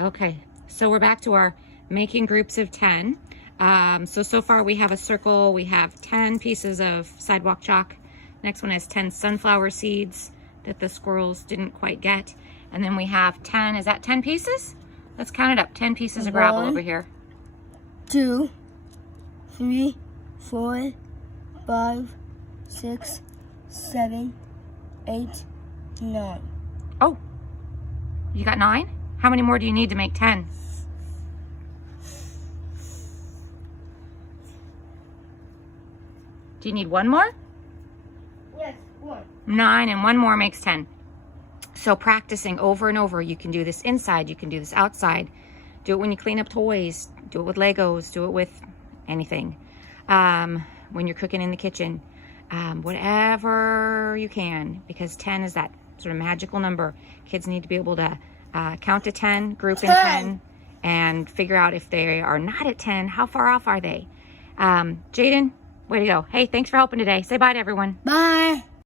Okay, so we're back to our making groups of 10. So far we have a circle, we have 10 pieces of sidewalk chalk. Next one has 10 sunflower seeds that the squirrels didn't quite get. And then we have 10, is that 10 pieces? Let's count it up, 10 pieces of gravel over here. 2, 3, 4, 5, 6, 7, 8, 9. Oh, you got 9? How many more do you need to make 10? Do you need one more? Yes, 1. 9 and one more makes 10. So practicing over and over. You can do this inside, you can do this outside. Do it when you clean up toys, do it with Legos, do it with anything. When you're cooking in the kitchen, whatever you can, because 10 is that sort of magical number. Kids need to be able to count to 10, group in 10, and figure out if they are not at 10, how far off are they? Jaden, way to go. Hey, thanks for helping today. Say bye to everyone. Bye.